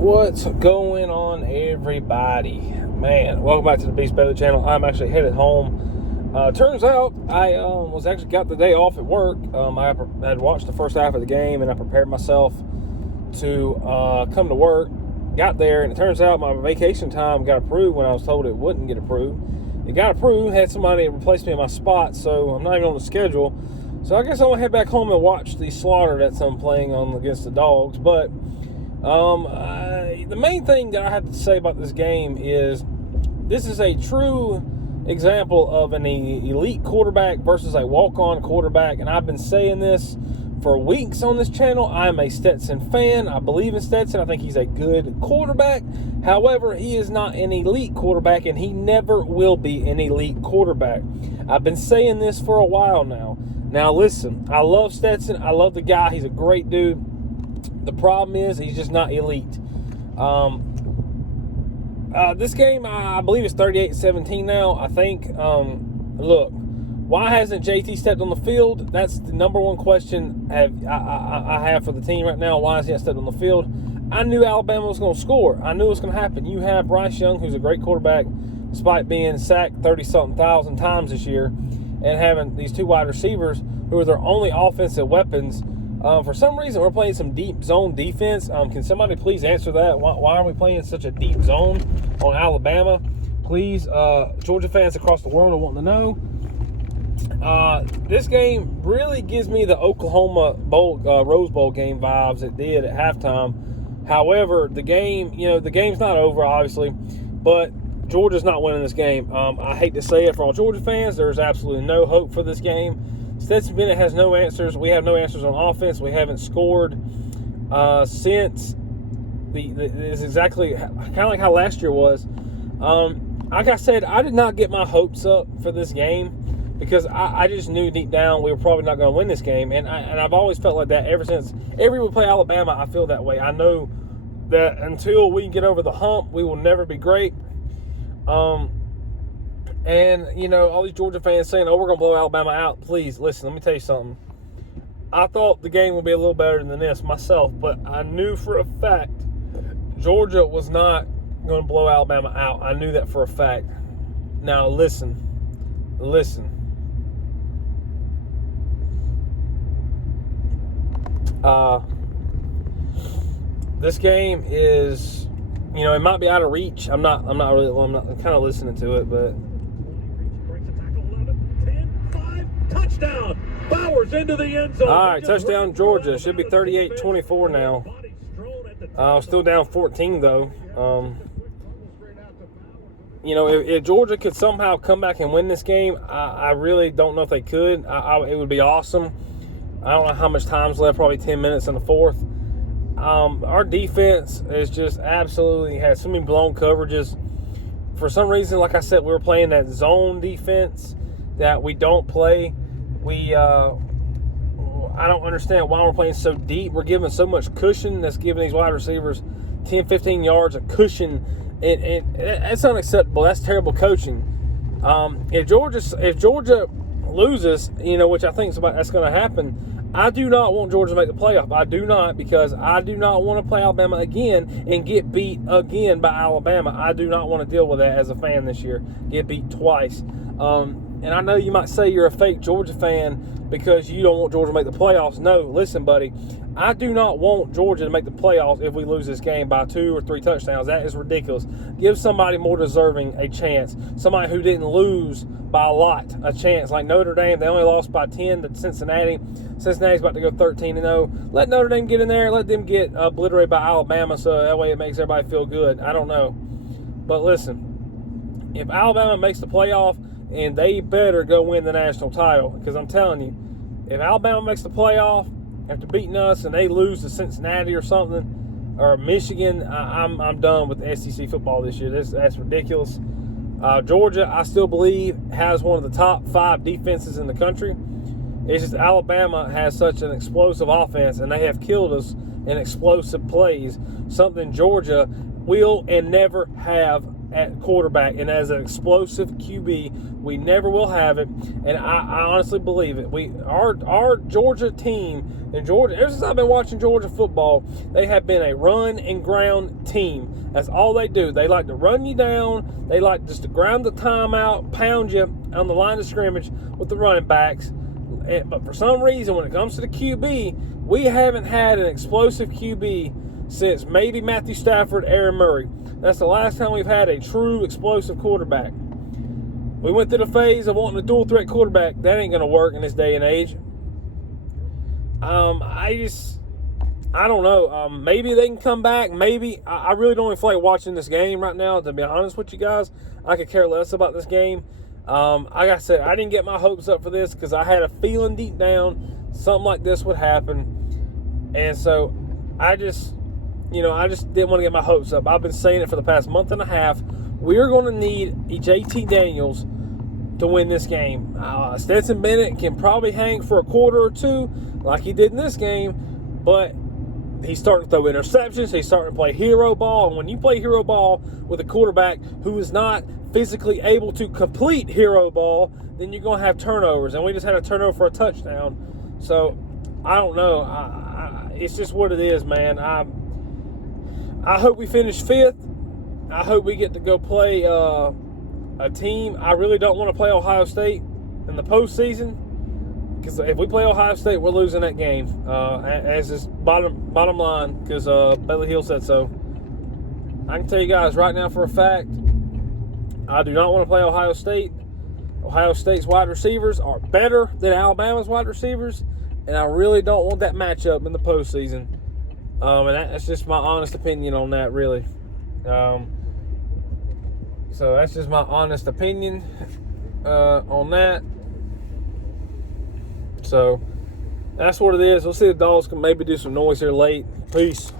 What's going on, everybody? Man, welcome back to the Beast Bailey channel. I'm actually headed home. Turns out I got the day off at work. I had watched the first half of the game, and I prepared myself to come to work. Got there, and it turns out my vacation time got approved when I was told it wouldn't get approved. It got approved, had somebody replace me in my spot, so I'm not even on the schedule. So I guess I'm gonna head back home and watch the slaughter that I'm playing on against the Dogs. But the main thing that I have to say about this game is this is a true example of an elite quarterback versus a walk-on quarterback, and I've been saying this for weeks on this channel. I'm a Stetson fan. I believe in Stetson. I think he's a good quarterback. However, he is not an elite quarterback, and he never will be an elite quarterback. I've been saying this for a while now. Now, listen, I love Stetson. I love the guy. He's a great dude. The problem is he's just not elite. This game, I believe it's 38-17 now. I think, look, why hasn't JT stepped on the field? That's the number one question I have for the team right now. Why has he not stepped on the field? I knew Alabama was going to score. I knew it was going to happen. You have Bryce Young, who's a great quarterback, despite being sacked 30-something thousand times this year, and having these two wide receivers who are their only offensive weapons. For some reason, we're playing some deep zone defense. Can somebody please answer that? Why are we playing such a deep zone on Alabama? Please, Georgia fans across the world are wanting to know. This game really gives me the Oklahoma Rose Bowl game vibes it did at halftime. However, the game's not over, obviously, but Georgia's not winning this game. I hate to say it for all Georgia fans. There's absolutely no hope for this game. Stetson Bennett has no answers. We have no answers on offense. We haven't scored since it's exactly kind of like how last year was. Like I said, I did not get my hopes up for this game because I just knew deep down we were probably not going to win this game. And I've always felt like that ever since. We play Alabama, I feel that way. I know that until we get over the hump, we will never be great. And, all these Georgia fans saying, oh, we're going to blow Alabama out. Please, listen, let me tell you something. I thought the game would be a little better than this myself, but I knew for a fact Georgia was not going to blow Alabama out. I knew that for a fact. Now, listen. This game is, it might be out of reach. I'm kind of listening to it, but. Touchdown! Bowers into the end zone. All right, touchdown Georgia. Should be 38-24 now. Still down 14 though. If Georgia could somehow come back and win this game, I really don't know if they could. It would be awesome. I don't know how much time's left. Probably 10 minutes in the fourth. Our defense is just absolutely has so many blown coverages. For some reason, like I said, we were playing that zone defense that we don't play. I don't understand why we're playing so deep. We're giving so much cushion. That's giving these wide receivers 10, 15 yards of cushion. It's unacceptable. That's terrible coaching. If Georgia loses, which I think that's going to happen, I do not want Georgia to make the playoff. I do not, because I do not want to play Alabama again and get beat again by Alabama. I do not want to deal with that as a fan this year. Get beat twice. And I know you might say you're a fake Georgia fan because you don't want Georgia to make the playoffs. No, listen, buddy. I do not want Georgia to make the playoffs if we lose this game by 2 or 3 touchdowns. That is ridiculous. Give somebody more deserving a chance. Somebody who didn't lose by a lot a chance. Like Notre Dame, they only lost by 10 to Cincinnati. Cincinnati's about to go 13-0. Let Notre Dame get in there. Let them get obliterated by Alabama so that way it makes everybody feel good. I don't know. But listen, if Alabama makes the playoff, and they better go win the national title, because I'm telling you, if Alabama makes the playoff after beating us and they lose to Cincinnati or something, or Michigan, I'm done with the SEC football this year. That's ridiculous. Georgia, I still believe, has one of the top 5 defenses in the country. It's just Alabama has such an explosive offense, and they have killed us in explosive plays, something Georgia will and never have at quarterback, and as an explosive QB, we never will have it. And I honestly believe it. Our Georgia team in Georgia, ever since I've been watching Georgia football, they have been a run and ground team. That's all they do. They like to run you down. They like just to ground the time out, pound you on the line of scrimmage with the running backs. But for some reason, when it comes to the QB, we haven't had an explosive QB since maybe Matthew Stafford, Aaron Murray. That's the last time we've had a true explosive quarterback. We went through the phase of wanting a dual threat quarterback. That ain't going to work in this day and age. I don't know. Maybe they can come back. Maybe. I really don't even feel like watching this game right now, to be honest with you guys. I could care less about this game. Like I said, I didn't get my hopes up for this because I had a feeling deep down something like this would happen. And so I just didn't want to get my hopes up. I've been saying it for the past month and a half. We're going to need JT Daniels to win this game. Stetson Bennett can probably hang for a quarter or two like he did in this game, but he's starting to throw interceptions. He's starting to play hero ball. And when you play hero ball with a quarterback who is not physically able to complete hero ball, then you're going to have turnovers. And we just had a turnover for a touchdown. So, I don't know. It's just what it is, man. I hope we finish 5th. I hope we get to go play a team. I really don't want to play Ohio State in the postseason, because if we play Ohio State, we're losing that game. As is bottom line, because Bailey Hill said so. I can tell you guys right now for a fact, I do not want to play Ohio State. Ohio State's wide receivers are better than Alabama's wide receivers, and I really don't want that matchup in the postseason. And that's just my honest opinion on that, really. So that's just my honest opinion on that. So that's what it is. We'll see if the dogs can maybe do some noise here late. Peace.